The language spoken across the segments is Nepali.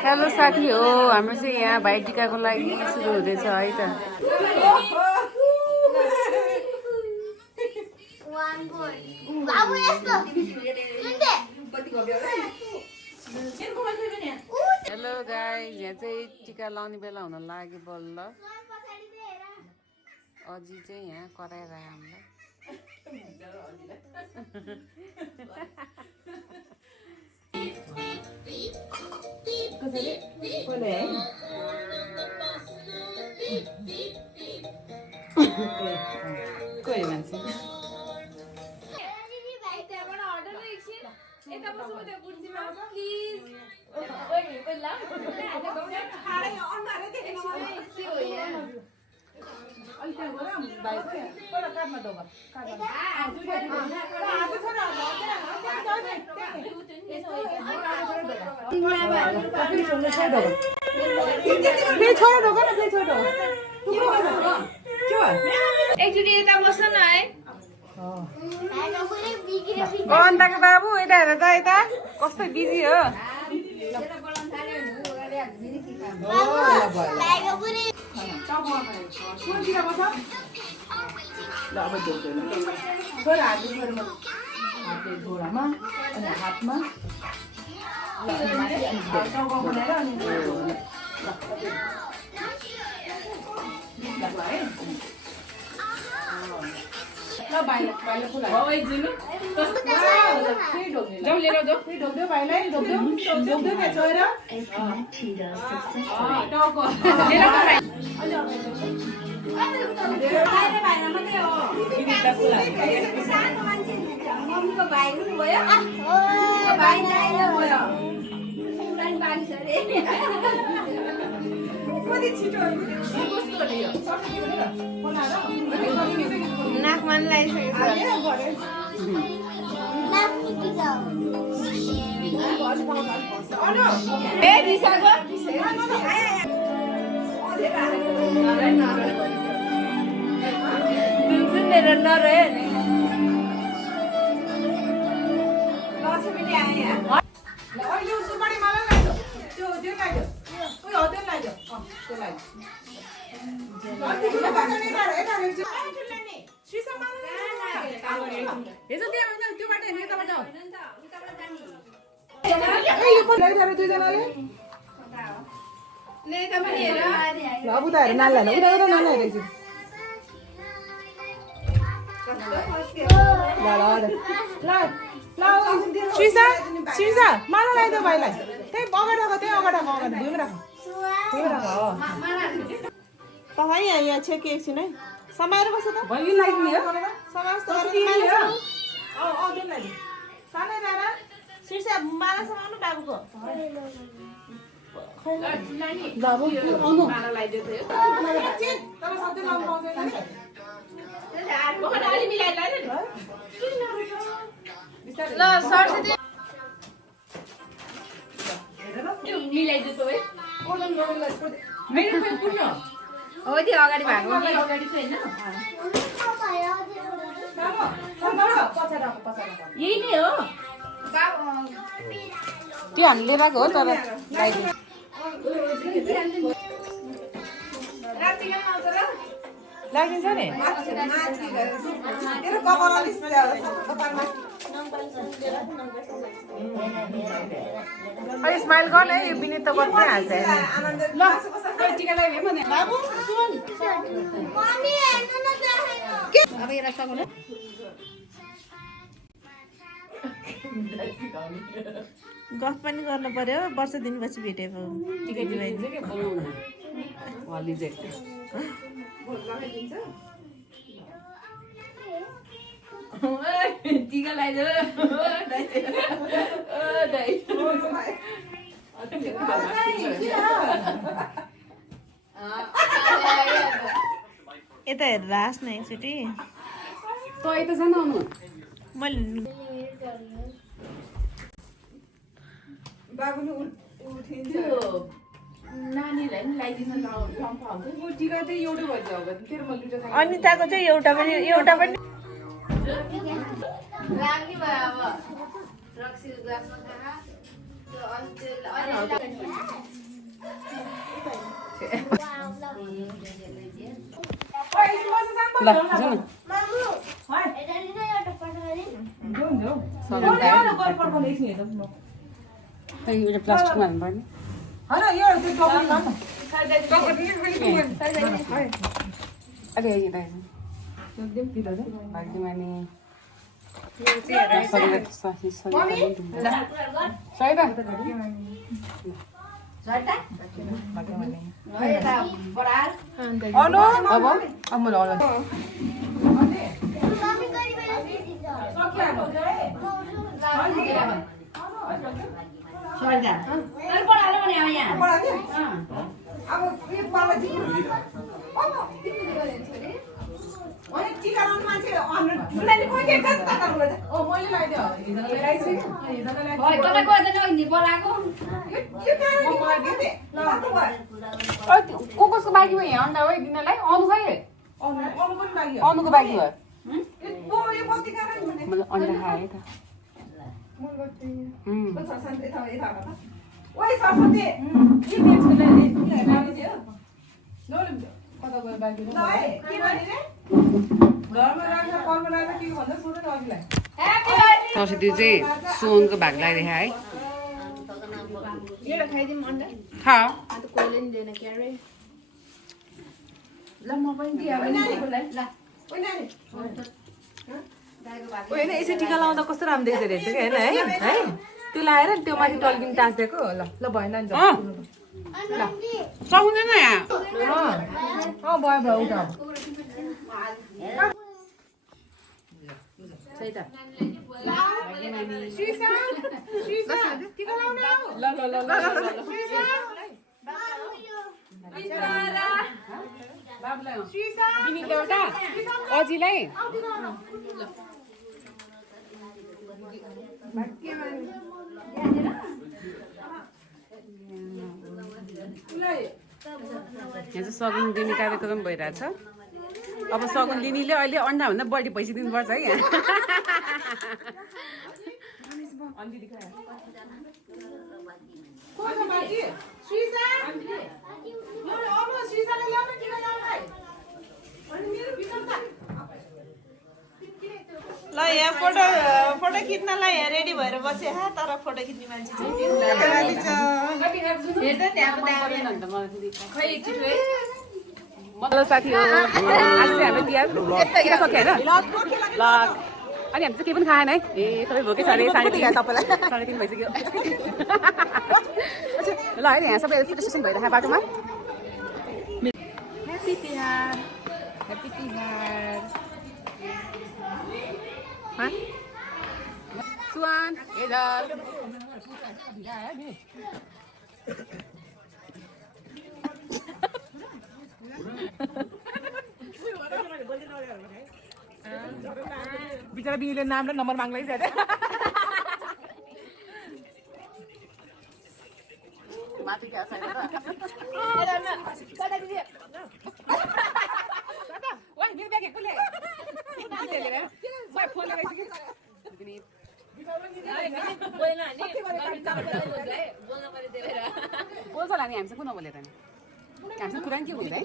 हेलो साथी हो हाम्रो चाहिँ यहाँ भाइटिकाको लागि सुरु हुँदैछ है त हेलो गाइस यहाँ चाहिँ टिका लाउने बेला हुन लाग्यो बल्ल अझै चाहिँ यहाँ कराइरह्यो हामीलाई कोही मान्छे एकचोटि यता बस्न न है अन्ताको बाबु यता हेर त यता कस्तो बिजी हो हातमा नाकमा लगाइसकेको माला लगाइदियो भाइलाई त्यही अगाडि राख त्यही अगाडि अगाडि भुइँमा राख तपाईँ यहाँ छेकी एकछिन है समाएर बस्छ त भयो लाग्ने हो सानै दादा शीर्षा माला समाउनु बाबुको ल सरस्वती मिलाइदिएको है हो त्यो अगाडि भएको यही नै हो त्यो हामीले लगाएको हो तर लागिदिन्छ नि अहिले स्माइल गर्ने यो विनित त गर्दै हाल्छ टिका लगाइदियो भने बाबु सुन अब यसलाई सघाउनु गफ पनि गर्नु पर्यो वर्ष दिनपछि भेटेको टिका लगाइदियो यता हेरेर हाँस्न एकचोटि त यता जान आउनु मैले नानीलाई पनि लगाइदिनु टिका चाहिँ एउटै भइदियो अब तेरो मैले दुईटा अनिताको चाहिँ एउटा पनि लाग्ने भयो अब रक्सी ग्लासमा खा ल जाउँ न एउटा प्लास्टिकमा हाल्नु पर्ने अरे यता भाग्यमा नि कसको बाँकी भयो यहाँ अन्डा हो दिनलाई अनु खै अनुको बाँकी भयो मैले अन्डा खाएँ त सरस्वती चाहिँ सुनको भाग लगाइदिए है खा होइन यसरी टिका लाउँदा कस्तो राम्रो देख्दो रहेछ कि होइन है त्यो लाएर नि त्यो माथि टल्किन टाँसिदिएको ल भएन नि सकिँदैन यहाँ भयो उठा एउटा अजीलाई यहाँ चाहिँ सगुन दिने कार्यक्रम भइरहेछ अब सगुन लिनेले अहिले अन्डाभन्दा बढी पैसा दिनुपर्छ है यहाँ ल यहाँ फोटो खिच्नलाई यहाँ रेडी भएर बसे तर फोटो खिच्ने मान्छे मतलब साथी हो आज चाहिँ हाम्रो तिहार सक्यो होइन ल अनि हामी चाहिँ केही पनि खाएन है ए सबै भोकै छ अरे 3:30 सबैलाई 3:30 भइसक्यो ल होइन यहाँ सबै फोटो सेसन भइरहेको बाटोमा ह्याप्पी तिहार सुवान हेदर बिचरा बिहीले नाम र नम्बर माग्दै छ माथि क्या छ बोल्छ होला नि हामीसँग कुन नबोलेर नि हामीसँग कुरा नि के हुँदैन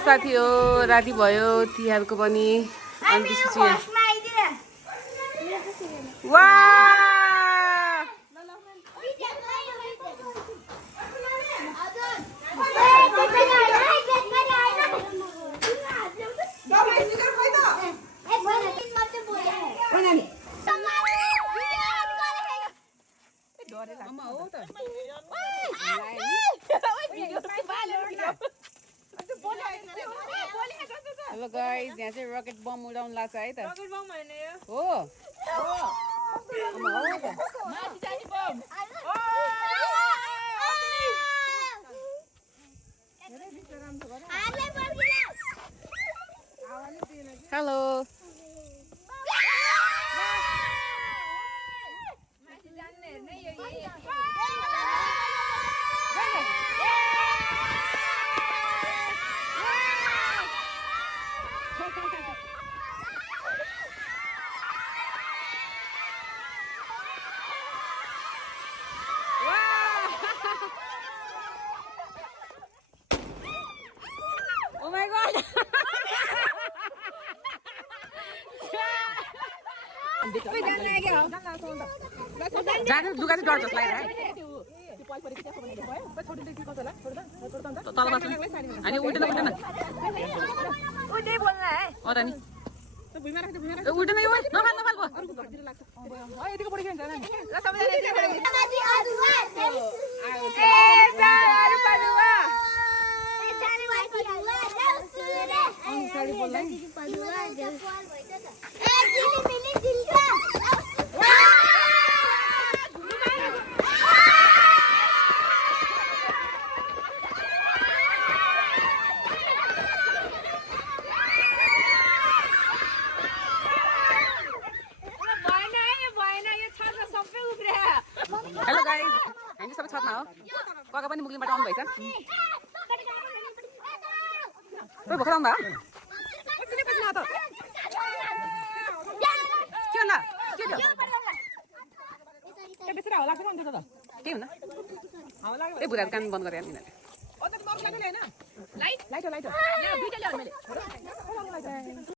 साथी हो राति भयो तिहारको पनि अनि त्यसपछि हेलो गाइस यहाँ चाहिँ रकेट बम उडाउन लाग्छ है त रकेट बम हैन यो हो माथि जाने बम हेलो माथि जान्ने हेर्ने यो Oh my god. जानु लुगा चाहिँ डर जस्तो लाग्यो अनि उल्टेन अरे नि उल्टेन यो नफाल हेलो गाइस हामी सबै छतमा हो कका पनि मुगलिङबाट आउनु भएछ तपाईँ भर्खर आउनु भयो के भन्दा के थियो बेसी हावा लाग्छ नि त के हुन्न ए बुढाको कान बन्द गरे यिनीहरूले लाइट